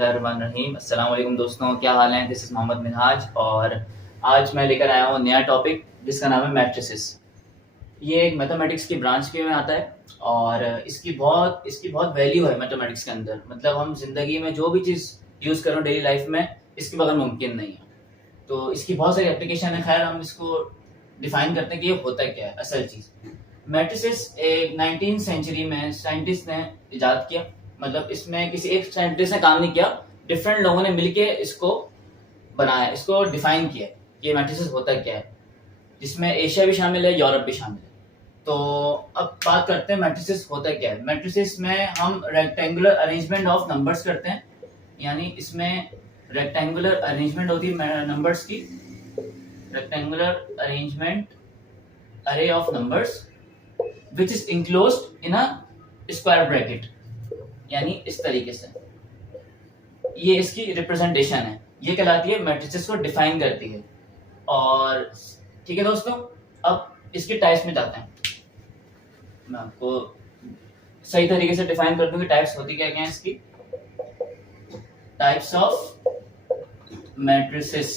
बिस्मिल्लाहिर्रहमानिर्रहीम। अस्सलाम वालेकुम दोस्तों, क्या हाल है? दिस इज़ मोहम्मद मिनहाज और आज मैं लेकर आया हूँ नया टॉपिक जिसका नाम है मैट्रिसेस। ये एक मैथमेटिक्स की ब्रांच के में आता है और इसकी बहुत वैल्यू है मैथमेटिक्स के अंदर। मतलब हम ज़िंदगी में जो भी चीज़ यूज़ करो डेली लाइफ में, इसके बगैर मुमकिन नहीं है। तो इसकी बहुत सारी एप्लीकेशन है। खैर, हम इसको डिफाइन करते हैं कि ये होता क्या है असल चीज़। मैट्रिसेस एक 19वीं सेंचुरी में साइंटिस्ट ने इजाद किया। मतलब इसमें किसी एक साइंटिस्ट ने काम नहीं किया, डिफरेंट लोगों ने मिलके इसको बनाया, इसको डिफाइन किया कि मैट्रिसेस होता क्या है, जिसमें एशिया भी शामिल है, यूरोप भी शामिल है। तो अब बात करते हैं मैट्रिसेस होता क्या है। मैट्रिसेस में हम रेक्टेंगुलर अरेंजमेंट ऑफ नंबर्स करते हैं, यानी इसमें रेक्टेंगुलर अरेंजमेंट होती है नंबर्स की, rectangular arrangement array of numbers which is enclosed in a square bracket, यानी इस तरीके से ये इसकी रिप्रेजेंटेशन है। ये कहलाती है मैट्रिसेस को डिफाइन करती है। और ठीक है दोस्तों, अब इसकी टाइप्स में जाते हैं। मैं आपको सही तरीके से डिफाइन कर दूं कि टाइप्स होती क्या क्या है इसकी। टाइप्स ऑफ मैट्रिसेस,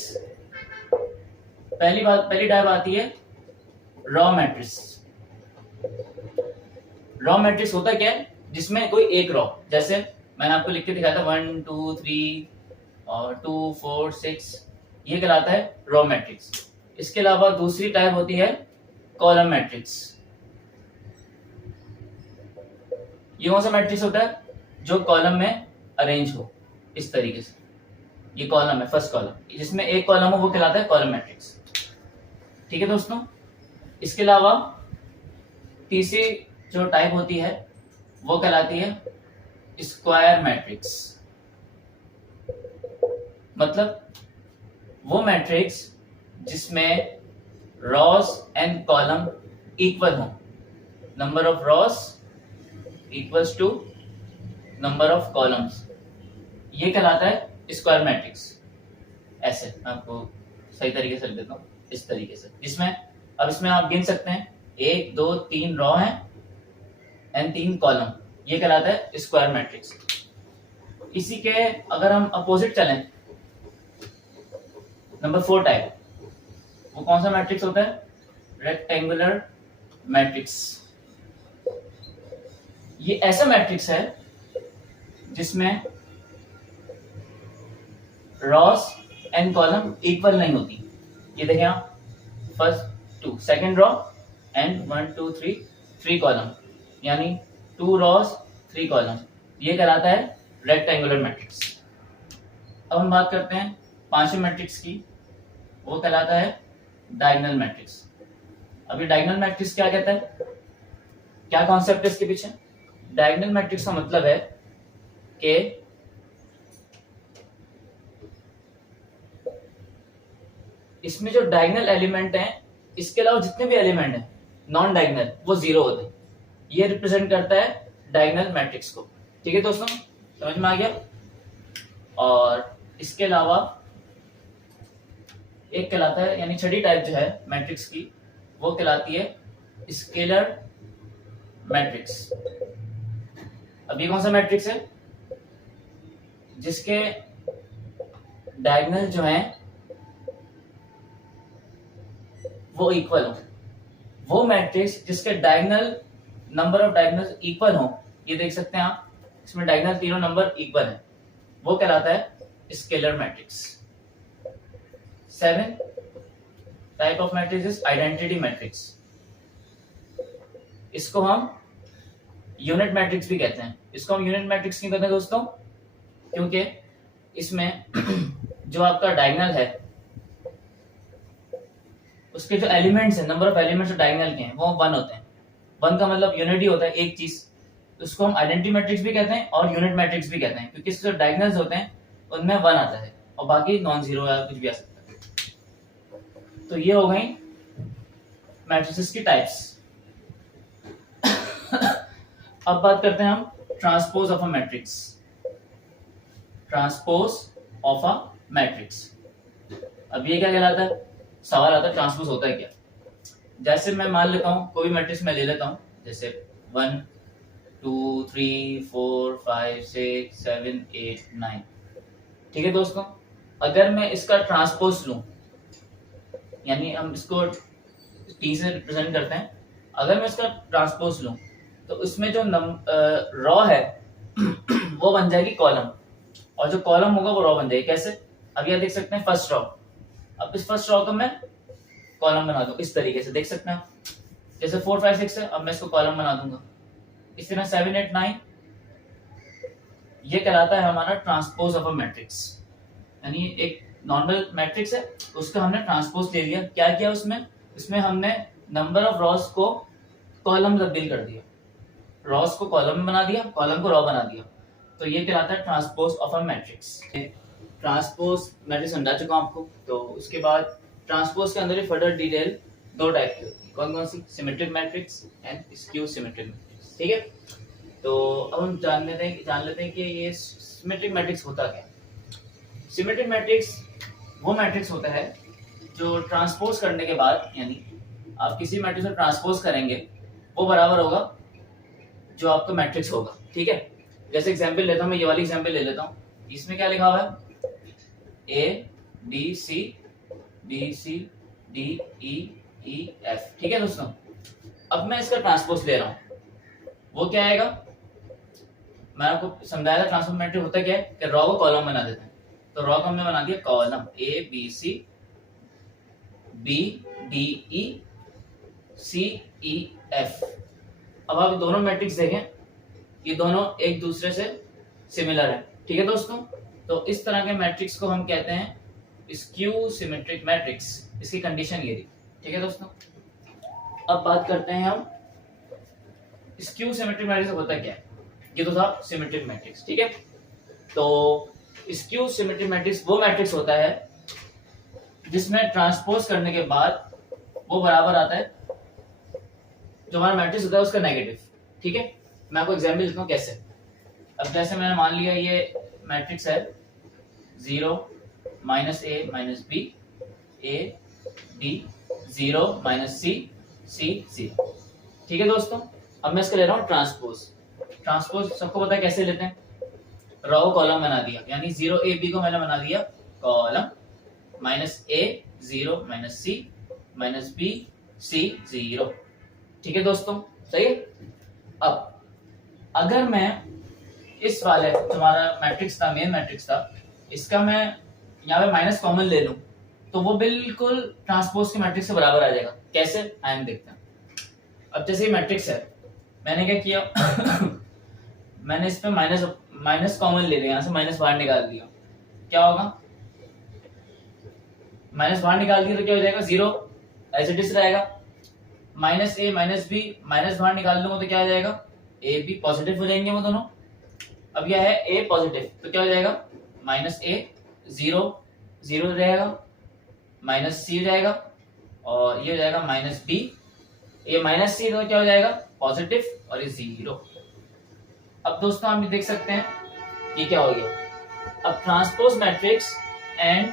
पहली टाइप आती है रॉ मैट्रिक्स। रॉ मैट्रिक्स होता क्या है, जिसमें कोई एक रॉ, जैसे मैंने आपको लिख के दिखाया था 1 2 3 और 2 4 6, ये कहलाता है रॉ मैट्रिक्स। इसके अलावा दूसरी टाइप होती है कॉलम मैट्रिक्स। ये कौन सा मैट्रिक्स होता है? जो कॉलम में अरेंज हो इस तरीके से। ये कॉलम है, फर्स्ट कॉलम, जिसमें एक कॉलम हो, वो कहलाता है कॉलम मैट्रिक्स। ठीक है दोस्तों, इसके अलावा तीसरी जो टाइप होती है वो कहलाती है स्क्वायर मैट्रिक्स। मतलब वो मैट्रिक्स जिसमें रॉस एंड कॉलम इक्वल हो, number of rows equals to number of columns, ये कहलाता है स्क्वायर मैट्रिक्स। ऐसे मैं आपको सही तरीके से लिख देता हूँ, इस तरीके से, जिसमें अब इसमें आप गिन सकते हैं 1 2 3 रॉ हैं एंड 3 कॉलम, ये कहलाता है स्क्वायर मैट्रिक्स। इसी के अगर हम अपोजिट चलें, नंबर 4 टाइप, वो कौन सा मैट्रिक्स होता है? Rectangular matrix. ये ऐसा मैट्रिक्स है जिसमें रॉस एंड कॉलम इक्वल नहीं होती। ये देखें आप, first 2 second raw and 1 2 3 column, यानी 2 रॉस 3 कॉलम, ये कहलाता है रेक्टेंगुलर मैट्रिक्स। अब हम बात करते हैं पांचवें मैट्रिक्स की, वो कहलाता है डायगोनल मैट्रिक्स। अब ये डायगोनल मैट्रिक्स क्या कहता है, क्या कॉन्सेप्ट है इसके पीछे? डायगोनल मैट्रिक्स का मतलब है कि इसमें जो डायगोनल एलिमेंट हैं, इसके अलावा जितने भी एलिमेंट हैं नॉन डायगोनल, वो जीरो होते हैं। ये रिप्रेजेंट करता है डायगोनल मैट्रिक्स को। ठीक है दोस्तों, समझ में आ गया? और इसके अलावा एक कहलाता है, यानी छठी टाइप जो है मैट्रिक्स की, वो कहलाती है स्केलर मैट्रिक्स। अब ये कौन सा मैट्रिक्स है? जिसके डायगोनल जो है वो इक्वल हो। वो मैट्रिक्स जिसके diagonal number of diagonals equal हो, ये देख सकते हैं आप, इसमें डायगोनल तीनों नंबर इक्वल है, वो कहलाता है scalar matrix. 7 type of matrix is identity matrix. इसको हम यूनिट मैट्रिक्स भी कहते हैं। इसको हम यूनिट मैट्रिक्स क्यों कहते हैं दोस्तों? क्योंकि इसमें जो आपका डायगोनल है, उसके जो एलिमेंट्स हैं, नंबर ऑफ एलिमेंट्स जो डायगोनल के हैं, वो 1 होते हैं। 1 का मतलब यूनिट ही होता है, एक चीज। उसको हम आइडेंटिटी मैट्रिक्स भी कहते हैं और यूनिट मैट्रिक्स भी कहते हैं, क्योंकि इसके जो डायगोनल्स होते हैं उनमें 1 आता है और बाकी नॉन जीरो या कुछ भी आ सकता है। तो ये हो गई मैट्रिसेस की टाइप्स। अब बात करते हैं हम transpose of a matrix. Transpose of a matrix, अब ये क्या कहलाता है? सवाल आता है ट्रांसपोज होता है क्या। जैसे मैं मान लेता हूँ कोई भी मैट्रिक्स मैं ले लेता हूँ, जैसे 1 2 3 4 5 6 7 8 9, ठीक है दोस्तों, अगर मैं इसका ट्रांसपोज लूं, यानी हम इसको टी से रिप्रेजेंट करते हैं, अगर मैं इसका ट्रांसपोज लूं तो इसमें जो रॉ है वो बन जाएगी कॉलम, और जो कॉलम होगा वो रॉ बन जाएगी। कैसे? अब यह देख सकते हैं फर्स्ट रॉ, अब इस फर्स्ट रॉ को मैं कॉलम बना दूं इस तरीके से, देख सकते हैं जैसे 4 5 6 है, अब मैं इसको कॉलम बना दूंगा। इस तरह 7 8 9, ये कहलाता है हमारा ट्रांसपोज ऑफ अ मैट्रिक्स, यानी एक नॉर्मल मैट्रिक्स है उसका हमने ट्रांसपोज ले लिया। क्या किया उसमें हमने नंबर ऑफ रॉस को कॉलम तब्दील कर दिया, रॉस को कॉलम में बना दिया, कॉलम को रॉ बना दिया, तो ये कहलाता है transpose of a matrix. Transpose matrix समझा चुका हूं आपको। तो उसके बाद ट्रांसपोज के अंदर फर्दर डिटेल दो टाइप की होती है, कौन कौन सी? Symmetric matrix and skew symmetric matrix. ठीक है, तो अब हम जान लेते हैं कि ये सिमेट्रिक मैट्रिक्स होता क्या है। सिमेट्रिक मैट्रिक्स वो मैट्रिक्स होता है जो ट्रांसपोज करने के बाद, यानी आप किसी मैट्रिक्स को ट्रांसपोज करेंगे वो बराबर होगा जो आपका मैट्रिक्स होगा। ठीक है, जैसे एग्जांपल लेता हूं मैं, ये वाली एग्जांपल ले लेता हूं। इसमें क्या लिखा हुआ है? A B C D E F. ठीक है दोस्तों, अब मैं इसका ट्रांसपोज ले रहा हूं, वो क्या आएगा? मैं आपको समझाया था ट्रांसपोज मैट्रिक्स होता क्या है कि रॉ को कॉलम बना देते हैं, तो रॉ को हमने बना दिया column A B C B D E C E F. अब आप दोनों मैट्रिक्स देखें, ये दोनों एक दूसरे से सिमिलर है। ठीक है दोस्तों, तो इस तरह के मैट्रिक्स को हम कहते हैं स्क्यू सिमेट्रिक मैट्रिक्स। इसकी कंडीशन ये थी। ठीक है दोस्तों, अब बात करते हैं हम स्क्यू सिमेट्रिक मैट्रिक्स होता क्या है। ये तो था सिमेट्रिक मैट्रिक्स। ठीक है, तो स्क्यू सिमेट्रिक मैट्रिक्स वो मैट्रिक्स होता है जिसमें ट्रांसपोज करने के बाद वो बराबर आता है जो हमारा मैट्रिक्स होता है उसका नेगेटिव। ठीक है, मैं आपको एग्जांपल देता हूं कैसे। अब जैसे मैंने मान लिया ये मैट्रिक्स है 0 minus a minus b a b 0 minus c c 0। ठीक है दोस्तों, अब मैं इसका ले रहा हूँ ट्रांसपोज। ट्रांसपोज सबको पता है कैसे लेते हैं, रॉ कॉलम बना दिया, यानी 0 ए बी को मैंने बना दिया कॉलम, माइनस ए 0 माइनस बी सी 0। ठीक है दोस्तों, सही है। अब अगर मैं इस वाले तुम्हारा मैट्रिक्स था, मेन मैट्रिक्स था, इसका मैं यहाँ पे माइनस कॉमन ले लूं तो वो बिल्कुल ट्रांसपोज के मैट्रिक्स से बराबर आ जाएगा। कैसे आएंगे देखते हैं। अब जैसे ये मैट्रिक्स है, मैंने क्या किया मैंने इस पे माइनस कॉमन ले लिया, यहाँ से माइनस बाहर निकाल दिया, क्या होगा? माइनस बाहर निकाल दिया तो क्या हो जाएगा? 0 एज इट इज रहेगा। Minus a minus B, minus बाहर निकाल दूंगा तो क्या हो जाएगा? ए बी पॉजिटिव हो जाएंगे वो दोनों। अब यह है ए पॉजिटिव तो क्या हो जाएगा? माइनस ए 0 रहेगा, माइनस सी हो जाएगा, और ये हो जाएगा माइनस बी। ये माइनस सी तो क्या हो जाएगा? पॉजिटिव, और ये 0। अब दोस्तों हम देख सकते हैं ये क्या हो गया। अब ट्रांसपोज मैट्रिक्स एंड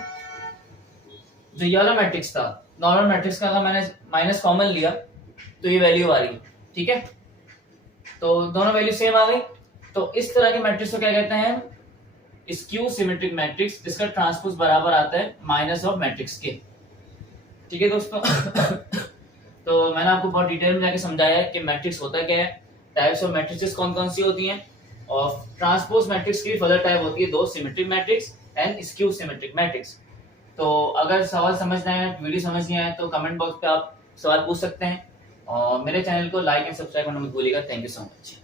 जो ये वाला मैट्रिक्स था नॉर्मल मैट्रिक्स का, अगर मैंने माइनस कॉमन लिया तो ये वैल्यू आ रही है। ठीक है, तो दोनों वैल्यू सेम आ गई। तो इस तरह के मैट्रिक्स को क्या कहते हैं? स्क्यू सिमेट्रिक मैट्रिक्स, जिसका ट्रांसपोज बराबर आता है माइनस ऑफ मैट्रिक्स के। ठीक है दोस्तों तो मैंने आपको बहुत डिटेल में जाके समझाया कि मैट्रिक्स होता क्या है, टाइप्स ऑफ मैट्रिसेस कौन कौन सी होती हैं, और ट्रांसपोज मैट्रिक्स की फर्दर टाइप होती है 2, symmetric matrix and skew symmetric matrix. तो अगर सवाल समझना है, वीडियो समझनी है, तो कमेंट बॉक्स पे आप सवाल पूछ सकते हैं, और मेरे चैनल को लाइक एंड सब्सक्राइब करना मत भूलिएगा। Thank you so much.